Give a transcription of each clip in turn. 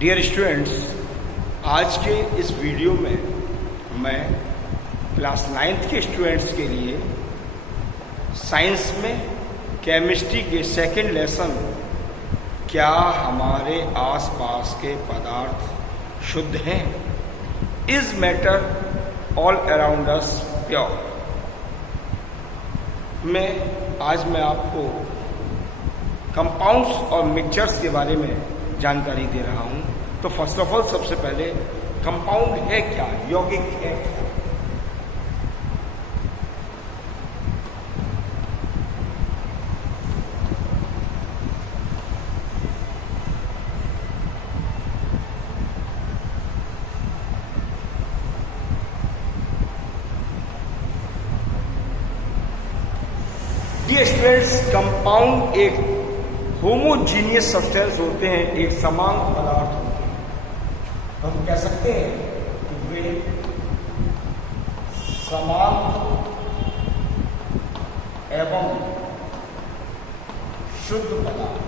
Dear students, आज के इस वीडियो में मैं क्लास 9th के स्टूडेंट्स के लिए साइंस में केमिस्ट्री के सेकंड लेसन क्या हमारे आसपास के पदार्थ शुद्ध हैं, is matter all around us pure में आज मैं आपको कंपाउंड्स और मिक्सचर्स के बारे में जानकारी दे रहा हूं। तो फर्स्ट ऑफ ऑल सबसे पहले कंपाउंड है क्या, यौगिक है क्या। डियर स्टूडेंट्स, कंपाउंड एक होमोजीनियस सब्सटेंस होते हैं, एक समान पदार्थ होते हैं। तो हम कह सकते हैं कि वे समान एवं शुद्ध पदार्थ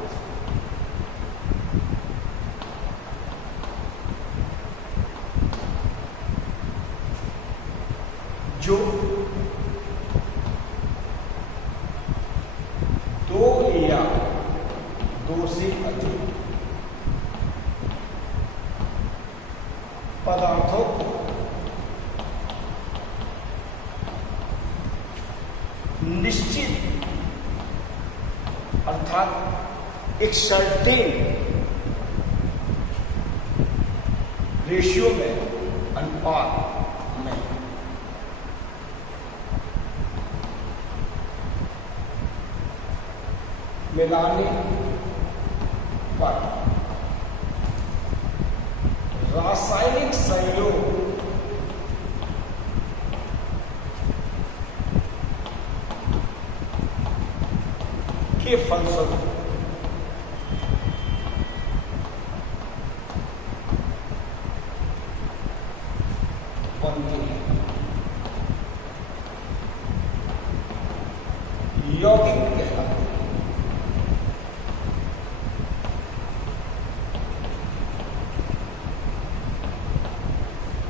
जो दो या दो से अधिक पदार्थों को निश्चित अर्थात एक सर्टेन रेशियो में, अनुपात में मिलाने पर रासायनिक संयोग के फलस्वरूप बनते हैं यौगिक कहलाते हैं।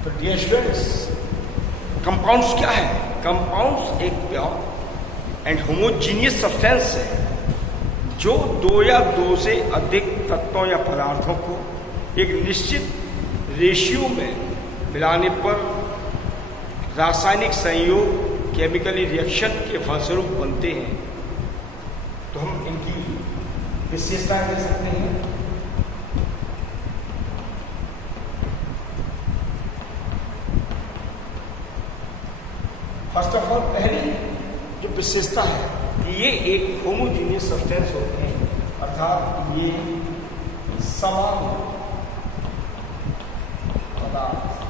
तो डियर स्टूडेंट्स, कंपाउंड्स क्या है? कंपाउंड्स एक प्योर एंड होमोजीनियस सब्सटेंस है जो दो या दो से अधिक तत्वों या पदार्थों को एक निश्चित रेशियो में मिलाने पर रासायनिक संयोग, केमिकली रिएक्शन के फलस्वरूप बनते हैं। तो हम इनकी विशेषताएं दे सकते हैं। फर्स्ट ऑफ ऑल पहली जो विशेषता है कि ये एक होमोजीनियस सब्सटेंस होते हैं, अर्थात ये समान पदार्थ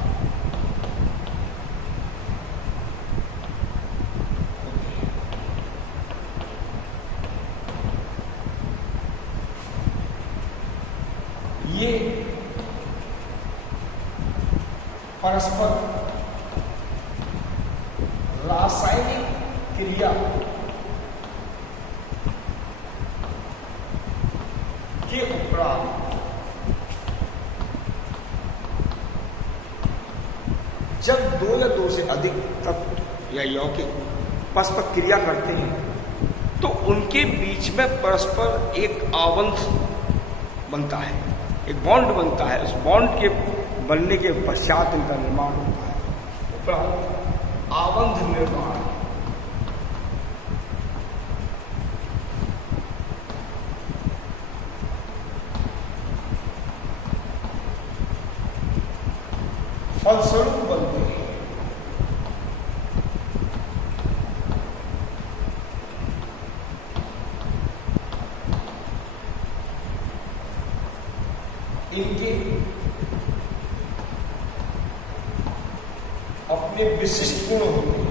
ये परस्पर रासायनिक क्रिया के उपरांत जब दो या दो से अधिक तत्व या यौगिक परस्पर क्रिया करते हैं तो उनके बीच में परस्पर एक आबंध बनता है, एक बॉन्ड बनता है। उस बॉन्ड के बनने के पश्चात इनका निर्माण होता है। उपरांत आबंध निर्माण फलस्वरूप बनते हैं। इनके अपने विशिष्ट गुण होते हैं।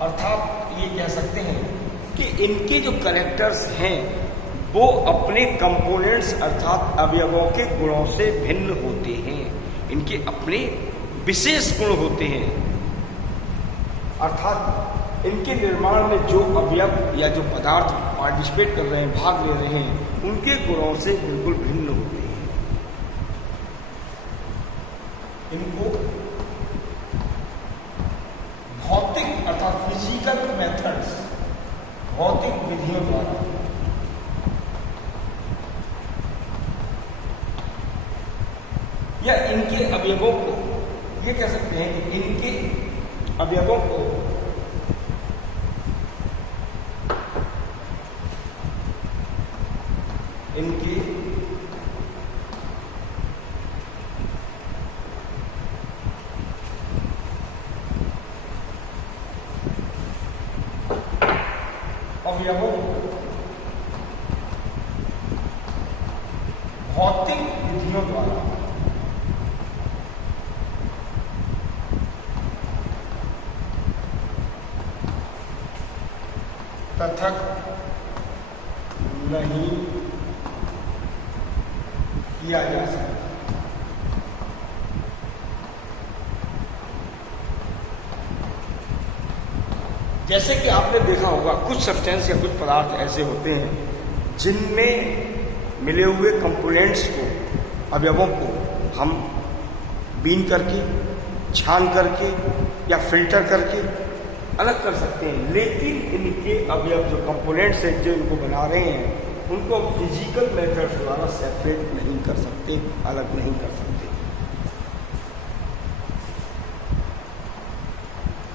अर्थात ये कह सकते हैं कि इनके जो कैरेक्टर्स हैं वो अपने कंपोनेंट्स अर्थात अवयवों के गुणों से भिन्न होते हैं। इनके अपने विशेष गुण होते हैं। अर्थात इनके निर्माण में जो अवयव या जो पदार्थ पार्टिसिपेट कर रहे हैं, भाग ले रहे हैं, उनके गुणों से बिल्कुल भिन्न होते हैं। इनको भौतिक अर्थात फिजिकल मेथड्स, भौतिक विधियों द्वारा या इनके अवयवों को, ये कह सकते हैं कि इनके अवयवों को इनके अवयवों भौतिक विधियों द्वारा पृथक नहीं किया जा सकता। जैसे कि आपने देखा होगा, कुछ सब्सटेंस या कुछ पदार्थ ऐसे होते हैं जिनमें मिले हुए कंपोनेंट्स को, अवयवों को हम बीन करके, छान करके या फिल्टर करके अलग कर सकते हैं, लेकिन इनके अवयव जो कंपोनेंट्स हैं जो इनको बना रहे हैं, उनको फिजिकल मेथड्स द्वारा सेपरेट नहीं कर सकते, अलग नहीं कर सकते।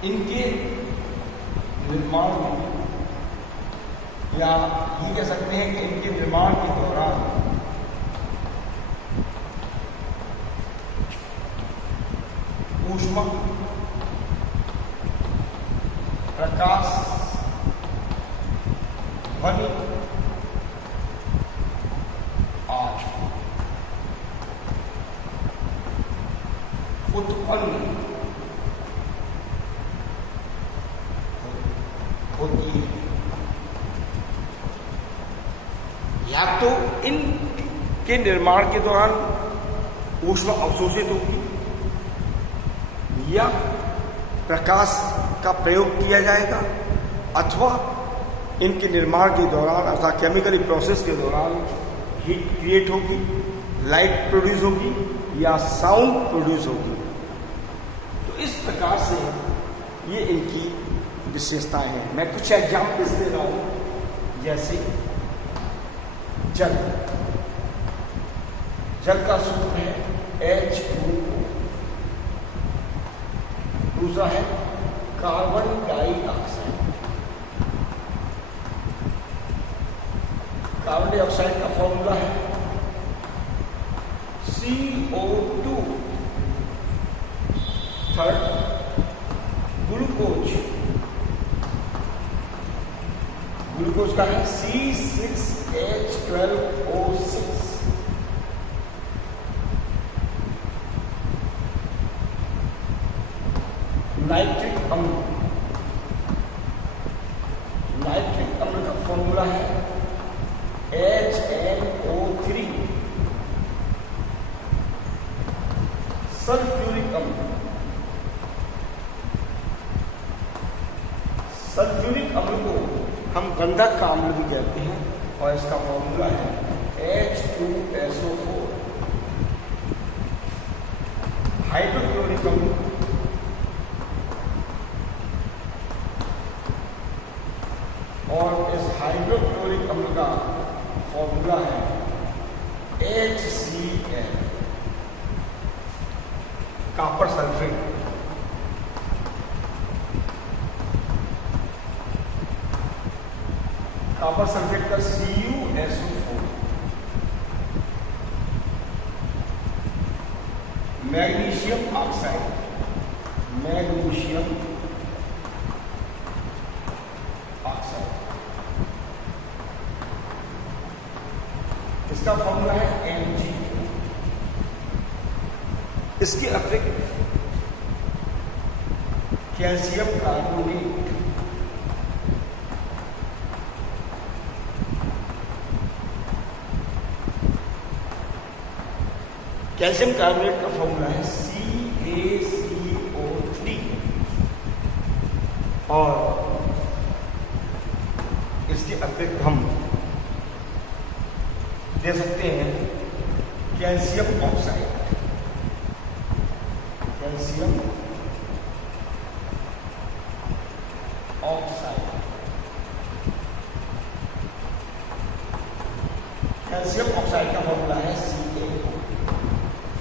इनके निर्माण में, या ये कह सकते हैं कि इनके निर्माण के दौरान ऊष्मा, प्रकाश, ध्वनि आदि उत्पन्न होती है। या तो इन के निर्माण के दौरान ऊष्मा अवशोषित होगी, या प्रकाश का प्रयोग किया जाएगा, अथवा इनके निर्माण के दौरान अर्थात केमिकली प्रोसेस के दौरान हीट क्रिएट होगी, लाइट प्रोड्यूस होगी या साउंड प्रोड्यूस होगी। तो इस प्रकार से ये इनकी विशेषताएं हैं। मैं कुछ एग्जाम्पल्स दे रहा हूं, जैसे जल। जल का सूत्र है H2O, दूसरा है कार्बन डाइऑक्साइड। कार्बन डाइऑक्साइड का फॉर्मूला है CO2। थर्ड ग्लूकोज, ग्लूकोज का है C6H12O6। नाइट्रिक अम्ल, नाइट्रिक अम्ल का फॉर्मूला है HNO3। सल्फ्यूरिक अम्ल, सल्फ्यूरिक अम्ल को हम गंधक का अम्ल भी कहते हैं और इसका फॉर्मूला है H2SO4। हाइड्रोक्लोरिक अम्ल, और इस हाइड्रोक्लोरिक अम्ल का फॉर्मूला है HCl, copper sulphate. Copper sulphate का CuSO4। Magnesium oxide, magnesium oxide, इसका फॉर्मूला है Mg। इसके अतिरिक्त कैल्शियम कार्बोनेट, कैल्शियम कार्बोनेट का फॉर्मूला है CaCO3। और इसके अतिरिक्त हम दे सकते हैं calcium oxide. Calcium oxide, calcium oxide का फॉर्मूला है Ca।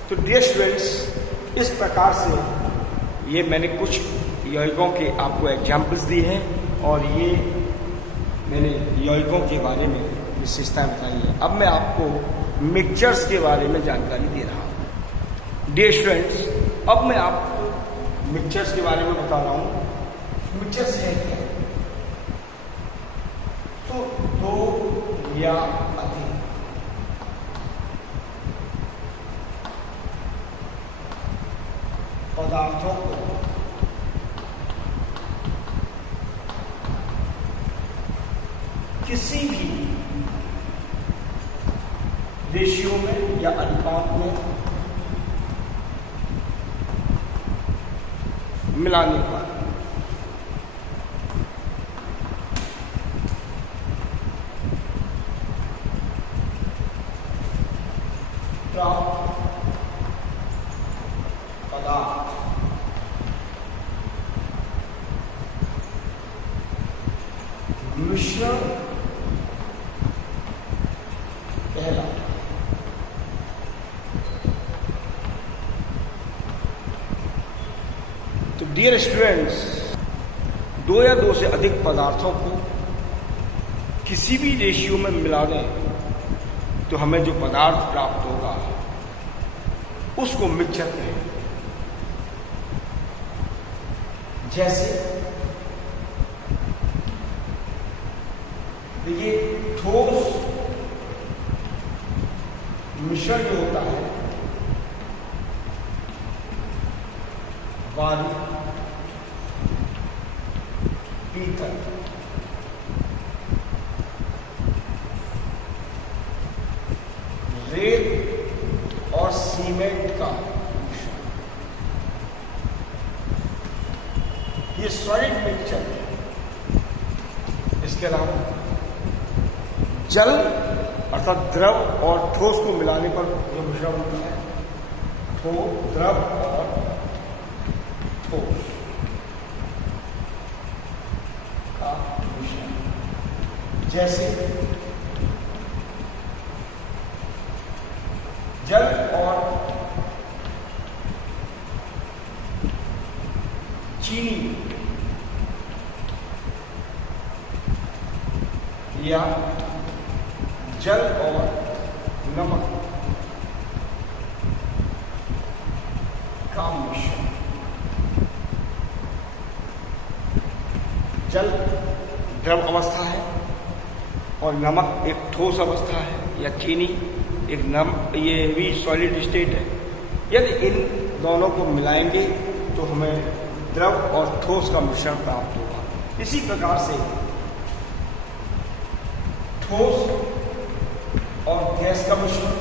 तो डियर स्टूडेंट्स, इस प्रकार से ये मैंने कुछ यौगिकों के आपको एग्जाम्पल्स दिए हैं और ये मैंने यौगिकों के बारे में विशेषताएं बताई है। अब मैं आपको मिक्सचर्स के बारे में जानकारी दे रहा हूँ। डियर स्टूडेंट्स, अब मैं आपको मिक्सचर्स के बारे में बता रहा हूँ। मिक्सचर्स है क्या? तो दो या अधिक पदार्थों को किसी भी रेशियो में या अनुपात में मिलाने पर प्राप्त पदार्थ मिश्रण कहलाता है। तो डियर स्टूडेंट्स, दो या दो से अधिक पदार्थों को किसी भी रेशियो में मिला दें तो हमें जो पदार्थ प्राप्त होगा उसको मिक्सचर कहें। जैसे देखिए, ठोस मिश्रण जो होता है वायु, पीतल, रेत और सीमेंट का मिश्रण, ये सॉलिड मिक्सचर है। इसके अलावा जल अर्थात द्रव और ठोस को मिलाने पर जो मिश्रण होता है, द्रव और ठोस का मिश्रण। जैसे जल और चीनी या जल और नमक का मिश्रण। जल द्रव अवस्था है और नमक एक ठोस अवस्था है, या चीनी एक ये भी सॉलिड स्टेट है। यदि इन दोनों को मिलाएंगे तो हमें द्रव और ठोस का मिश्रण प्राप्त होगा। इसी प्रकार से ठोस और गैस का मिश्रण,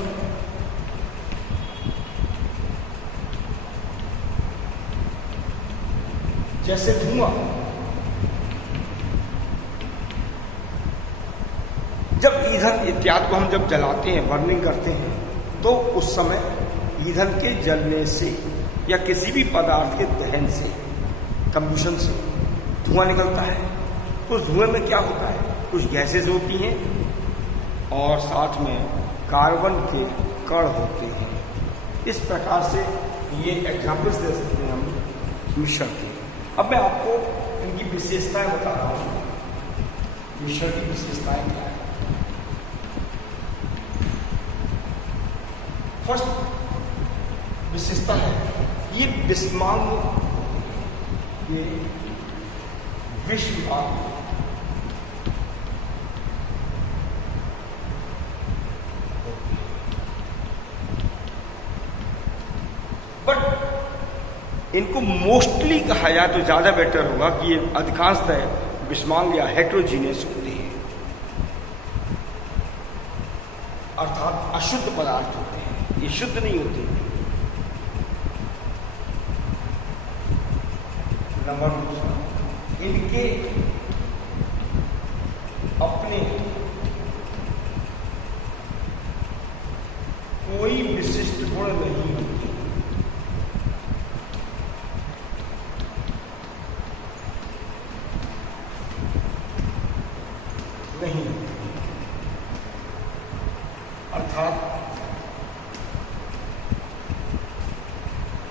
जैसे धुआं, जब ईंधन इत्यादि को हम जब जलाते हैं, बर्निंग करते हैं, तो उस समय ईंधन के जलने से या किसी भी पदार्थ के दहन से, कंबशन से धुआं निकलता है। तो उस धुएं में क्या होता है? कुछ गैसेज होती हैं और साथ में कार्बन के कण होते हैं। इस प्रकार से ये एग्जाम्पल्स दे सकते हैं हम मिश्रण के। अब मैं आपको इनकी विशेषताएं बता रहा हूँ। मिश्रण की विशेषताएं क्या है? फर्स्ट विशेषता है ये विषमांग, ये विषमांग बट इनको मोस्टली कहा जाए तो ज़्यादा बेटर होगा कि ये अधिकांशतः विषमांग या हेट्रोजीनियस होते हैं, अर्थात अशुद्ध पदार्थ होते हैं, ये शुद्ध नहीं होते। नंबर दूसरा, इनके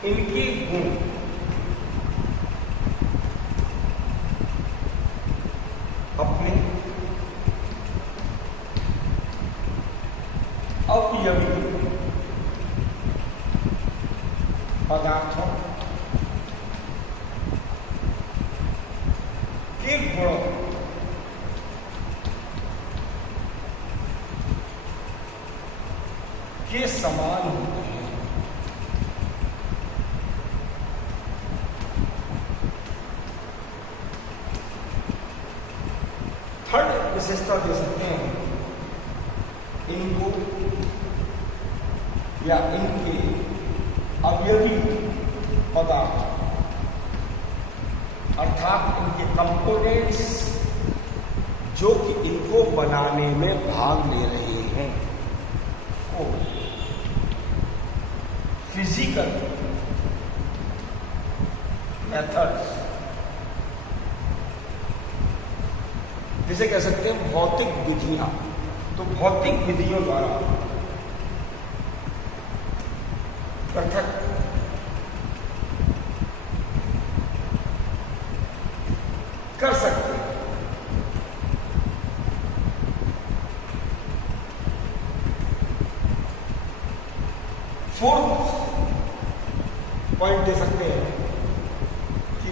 इनके गुण अपने अवयवी पदार्थों के गुणों के समान होते हैं। थर्ड विशेषता दे सकते हैं इनको या इनके अवयवी पदार्थ अर्थात इनके कंपोनेंट्स जो कि इनको बनाने में भाग ले रहे हैं को फिजिकल मेथड्स जिसे कह सकते हैं भौतिक विधियां, तो भौतिक विधियों द्वारा पृथक कर सकते हैं। फोर्थ पॉइंट दे सकते हैं कि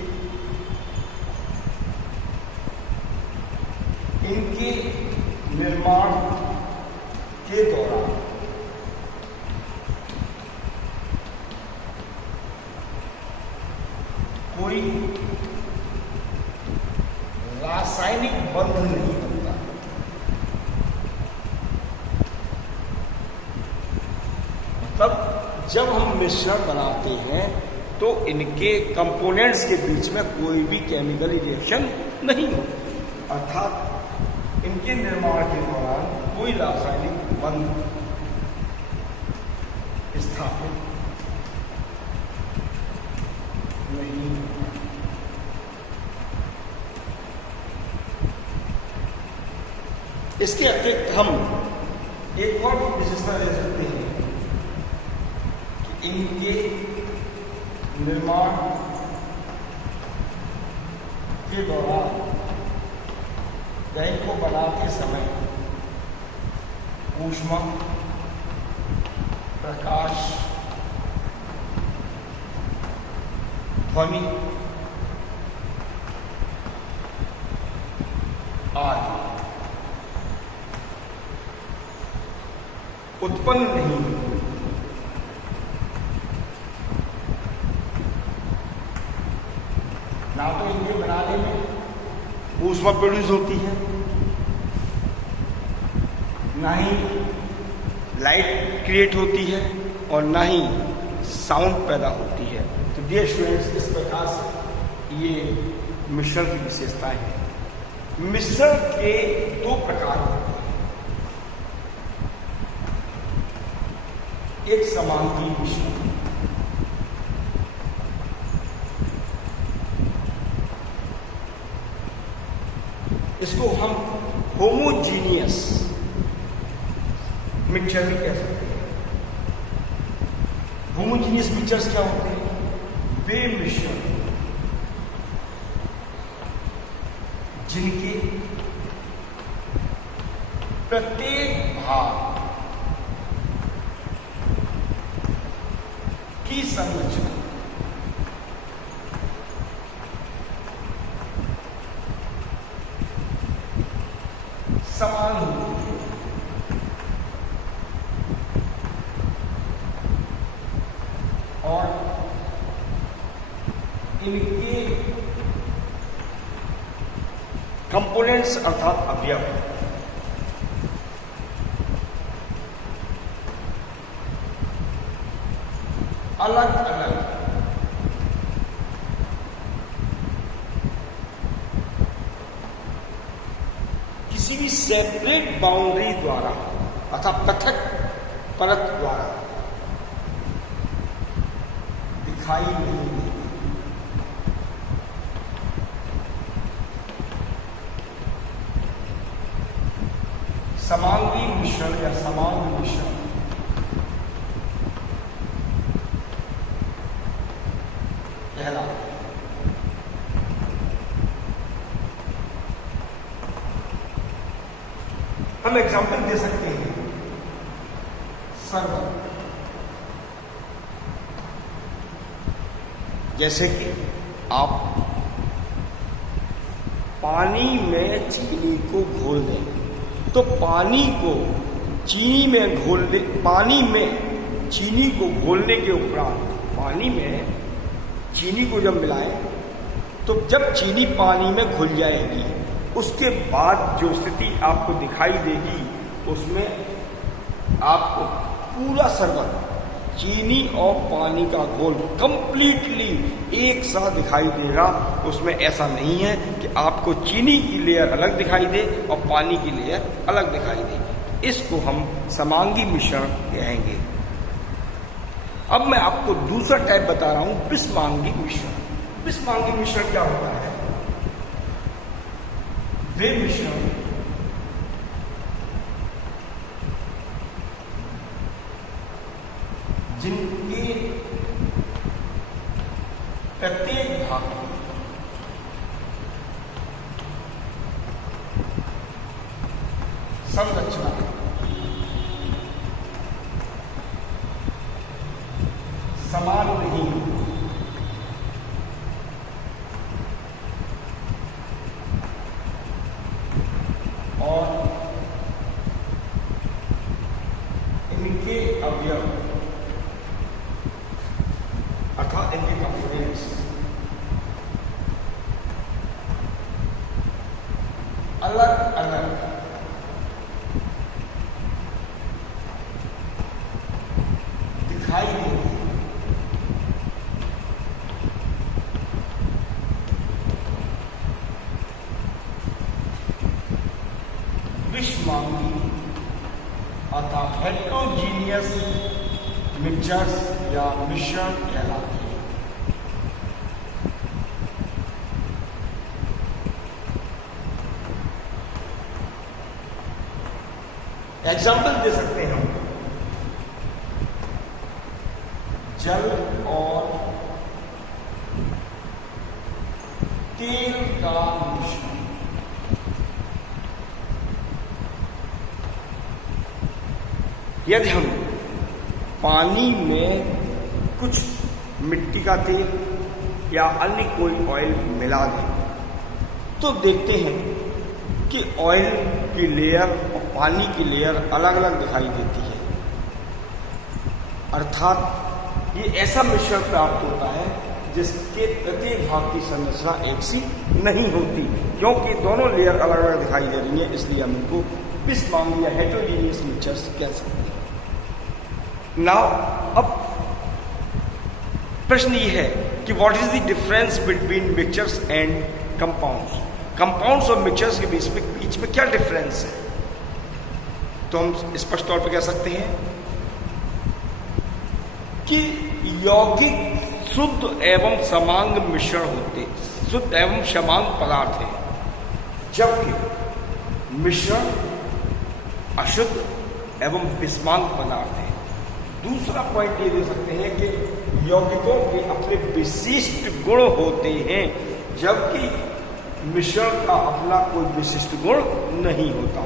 इनके निर्माण के दौरान कोई रासायनिक बंध नहीं बनता। मतलब जब हम मिश्रण बनाते हैं तो इनके कंपोनेंट्स के बीच में कोई भी केमिकल रिएक्शन नहीं होता, अर्थात इनके निर्माण के दौरान कोई रासायनिक बंध स्थापित नहीं। इसके अतिरिक्त हम एक और विशेषता ले सकते हैं कि इनके निर्माण के दौरान या इनको बनाते समय ऊष्मा, प्रकाश, ध्वनि आदि उत्पन्न नहीं होती। ना तो इनके बनाने में ऊष्मा प्रोड्यूस होती है, ना ही लाइट क्रिएट होती है और ना ही साउंड पैदा होती है। तो डियर स्टूडेंट्स, इस प्रकार से ये मिश्रण की विशेषताएं हैं। मिश्रण के दो प्रकार होते हैं, एक समांगी मिश्रण, इसको हम होमोजीनियस मिक्सचर भी कह सकते हैं। होमोजीनियस मिक्सचर्स क्या होते हैं? वे मिश्रण जिनके प्रत्येक भाग की संरचना समान होती है और इनके कंपोनेंट्स अर्थात अवयव अलग अलग किसी भी सेपरेट बाउंड्री द्वारा अर्थात पृथक परत द्वारा दिखाई नहीं देती। समांगी मिश्रण या समांग मिश्रण हम एग्जाम्पल दे सकते हैं। सर्वर, जैसे कि आप पानी में चीनी को घोल दें तो पानी को चीनी में पानी में चीनी को घोलने के उपरांत पानी में चीनी को जब मिलाएं तो जब चीनी पानी में घुल जाएगी उसके बाद जो स्थिति आपको दिखाई देगी उसमें आपको पूरा शरबत चीनी और पानी का घोल कंप्लीटली एक साथ दिखाई देगा। उसमें ऐसा नहीं है कि आपको चीनी की लेयर अलग दिखाई दे और पानी की लेयर अलग दिखाई दे। इसको हम समांगी मिश्रण कहेंगे। अब मैं आपको दूसरा टाइप बता रहा हूं, विषमांगी मिश्रण। विषमांगी मिश्रण क्या होता है? वे मिश्रण जिनके प्रत्येक भाग संरचना समान नहीं और इनके अवयव अर्थात इनके कंपोनेंट्स अलग अलग दिखाई देते हैं। विषमांगी अर्थात हेटेरोजीनियस मिक्सचर्स या मिश्रण कहलाते हैं। एग्जाम्पल दे सकते हैं हम, जल और तेल का मिश्रण। यदि हम पानी में कुछ मिट्टी का तेल या अन्य कोई ऑयल मिला दें तो देखते हैं कि ऑयल की लेयर और पानी की लेयर अलग अलग दिखाई देती है। अर्थात ये ऐसा मिश्रण प्राप्त होता है जिसके प्रत्येक भाग की संरचना एक सी नहीं होती, क्योंकि दोनों लेयर अलग अलग दिखाई दे रही हैं। इसलिए हम इनको विषमांगी या हेटेरोजीनियस मिक्सचर्स कह सकते हैं। नाउ अब प्रश्न ये है कि what is the difference between mixtures and compounds. Compounds और मिक्सचर्स के बीच में क्या डिफरेंस है? तो हम स्पष्ट तौर पर कह सकते हैं कि यौगिक शुद्ध एवं समांग मिश्रण होते, शुद्ध एवं समांग पदार्थ है, जबकि मिश्रण अशुद्ध एवं विषमांग पदार्थ है। दूसरा पॉइंट ये दे सकते हैं कि यौगिकों के अपने विशिष्ट गुण होते हैं, जबकि मिश्रण का अपना कोई विशिष्ट गुण नहीं होता।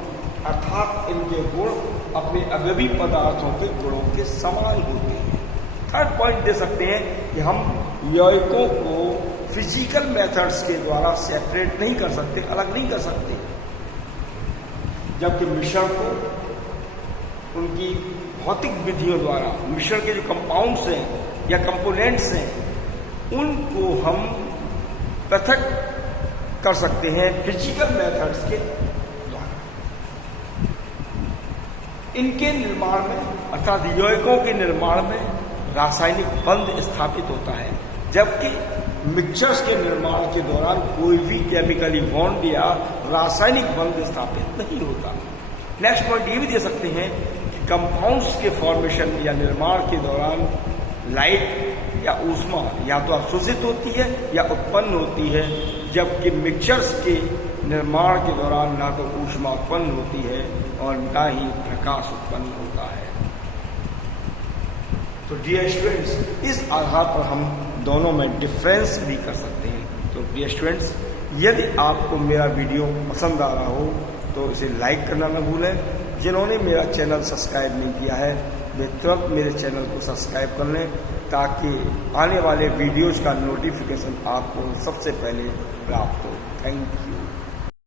अर्थात इनके गुण अपने अवयवी पदार्थों के गुणों के समान होते हैं। थर्ड पॉइंट दे सकते हैं कि हम यौगिकों को फिजिकल मेथड्स के द्वारा सेपरेट नहीं कर सकते, अलग नहीं कर सकते, जबकि मिश्रण को उनकी भौतिक विधियों द्वारा मिश्रण के जो कंपाउंड्स हैं या कंपोनेंट्स हैं उनको हम पृथक कर सकते हैं फिजिकल मेथड्स के द्वारा। इनके निर्माण में अर्थात यौगिकों के निर्माण में रासायनिक बंध स्थापित होता है, जबकि मिक्सचर्स के निर्माण के दौरान कोई भी केमिकली बॉन्ड या रासायनिक बंध स्थापित नहीं होता। नेक्स्ट पॉइंट ये भी दे सकते हैं कि कंपाउंड्स के फॉर्मेशन या निर्माण के दौरान लाइट या ऊष्मा या तो अवशोषित होती है या उत्पन्न होती है, जबकि मिक्सचर्स के निर्माण के दौरान ना तो ऊष्मा उत्पन्न होती है और ना ही प्रकाश उत्पन्न होता है। तो डियर स्टूडेंट्स, इस आधार पर हम दोनों में डिफरेंस भी कर सकते हैं। तो डियर स्टूडेंट्स, यदि आपको मेरा वीडियो पसंद आ रहा हो तो इसे लाइक करना न भूलें। जिन्होंने मेरा चैनल सब्सक्राइब नहीं किया है वे तुरंत मेरे चैनल को सब्सक्राइब कर लें, ताकि आने वाले वीडियोज़ का नोटिफिकेशन आपको सबसे पहले प्राप्त हो। Thank you.